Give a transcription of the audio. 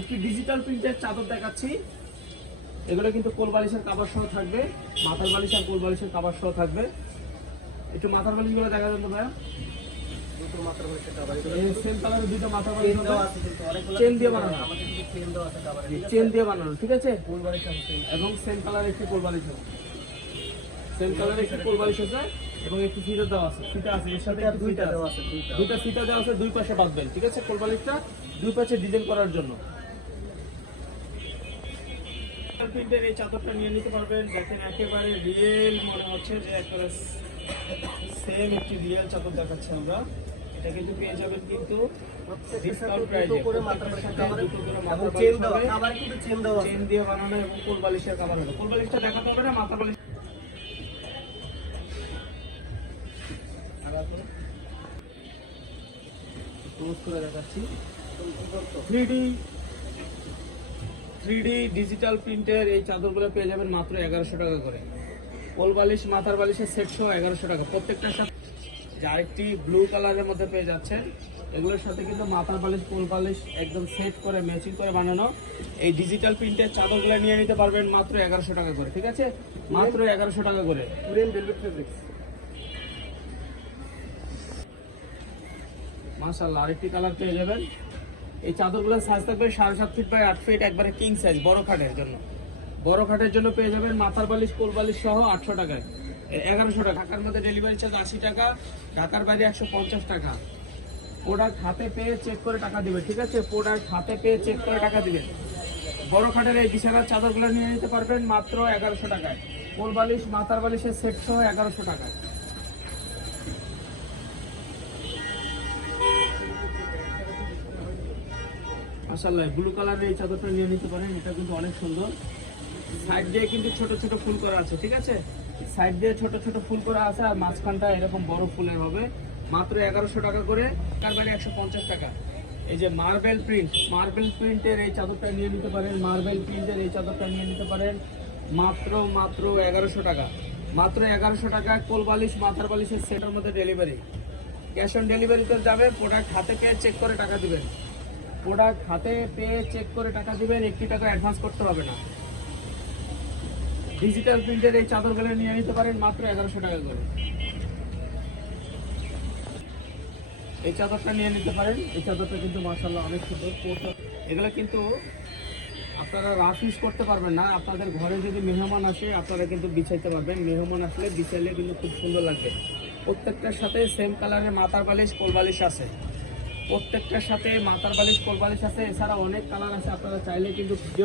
একটি ডিজিটাল প্রিন্টের চাদর দেখাচ্ছি। এগুলো কিন্তু কোল বালিশের কাবার সহ থাকবে। মাথার বালিশ আর কোল বালিশের কাবার সহ থাকবে। একটু মাথার বালিশগুলো দেখা যাবে ভাইয়া। এবং সেম কালার একটি কোল বালিশ আছে। সেম কালার একটি কোল বালিশ আছে এবং একটি ফিতা দেওয়া আছে। ফিতা আছে এর সাথে দুইটা দেওয়া আছে দুইটা। ফিতা দেওয়া আছে দুই পাশে বাঁধবেন ঠিক আছে? কোল বালিশটা দুই পাশে ডিজাইন করার জন্য। প্রিন্টের এই চাদরটা নিয়ে নিতে পারবেন। দেখেন একেবারে রিয়েল মনে হচ্ছে যে একেবারে সেম একটি রিয়েল চাদর দেখাচ্ছে আমরা। এটা কিন্তু পেয়ে যাবেন কিন্তু ডিসকাউন্ট প্রাইসে করে মাত্র চেন দেওয়া কাভারে কিন্তু চেন দেওয়া চেন দিয়ে বানানো এবং কোল বালিশের কাভার হবে। কোল বালিশটা দেখাতে হবে না মাথা বালিশ। ক্লোজ করে দেখাচ্ছি থ্রি থ্রি ডিজিটাল প্রিন্টের এই চাদরগুলো পেয়ে যাবেন মাত্র এগারোশো টাকা করে। কোল বালিশ মাথার বালিশের সেট সহ এগারোশো টাকা। প্রত্যেকটার সাথে যে আরেকটি ব্লু কালারের মধ্যে পেয়ে যাচ্ছেন এগুলোর সাথে কিন্তু মাথার বালিশ কোল বালিশ একদম সেট করে ম্যাচিং করে বানানো এই ডিজিটাল প্রিন্টের চাদরগুলো নিয়ে নিতে পারবেন মাত্র এগারোশো টাকা করে ঠিক আছে? মাত্র এগারোশো টাকা করে। পুরেন ভেলভেট ফেব্রিক্স মাশাল্লাহ আরেকটি কালার পেয়ে যাবেন। এই চাদরগুলোর সাইজ থাকবে সাড়ে সাত ফিট বাই আট ফিট একবারে কিং সাইজ বড় খাটের জন্য। বড় খাটের জন্য পেয়ে যাবেন মাথার বালিশ, কোল বালিশ সহ আটশো টাকায়। এগারোশো টাকা। ঢাকার মধ্যে ডেলিভারি চার্জ আশি টাকা, ঢাকার বাইরে একশো পঞ্চাশ টাকা। প্রোডাক্ট হাতে পেয়ে চেক করে টাকা দিবেন ঠিক আছে? প্রোডাক্ট হাতে পেয়ে চেক করে টাকা দিবেন বড় খাটের এই বিছানার চাদরগুলো নিয়ে নিতে পারবেন মাত্র এগারোশো টাকায়। কোল বালিশ, মাথার বালিশের সেট সহ এগারোশো টাকায়। মাশাআল্লাহ ব্লু কালারের এই চাদরটা নিয়ে নিতে পারেন, এটা কিন্তু অনেক সুন্দর। সাইড দিয়ে কিন্তু ছোট ছোট ফুল করা আছে, ঠিক আছে? সাইড দিয়ে ছোট ছোট ফুল করা আছে, আর মাঝখানটা এরকম বড় ফুলের হবে। মাত্র এগারোশো টাকা করে, তার মানে একশো পঞ্চাশ টাকা। এই যে মার্বেল প্রিন্ট মার্বেল প্রিন্টের এই চাদরটা নিয়ে নিতে পারেন মার্বেল প্রিন্টের এই চাদরটা নিয়ে নিতে পারেন। মাত্র মাত্র এগারোশো টাকা। মাত্র এগারোশো টাকা কোল বালিশ, মাথার বালিশের সেটের মধ্যে ডেলিভারি ক্যাশ অন ডেলিভারিতে যাবে প্রোডাক্ট হাতে পেয়ে চেক করে টাকা দিবেন। প্রোডাক্ট হাতে পেয়ে চেক করে টাকা দিবেন, একটি টাকা অ্যাডভান্স করতে হবে না। ডিজিটাল প্রিন্টের এই চাদরগুলো নিয়ে নিতে পারেন মাত্র এগারোশো টাকা করে। এই চাদরটা নিয়ে নিতে পারেন। এই চাদরটা কিন্তু মার্শাল্লাহ অনেক সুন্দর এগুলো কিন্তু আপনারা রাফ ইউজ করতে পারবেন না। আপনাদের ঘরে যদি মেহমান আসে, আপনারা কিন্তু বিছাইতে পারবেন। মেহমান আসলে বিছাইলে কিন্তু খুব সুন্দর লাগবে। প্রত্যেকটার সাথে সেম কালারের মাথার বালিশ, কোল বালিশ আছে। প্রত্যেকটার সাথে মাথার বালিশ, কোল বালিশ আছে, এছাড়া অনেক কালার আছে, আপনারা চাইলে কিন্তু ভিডিও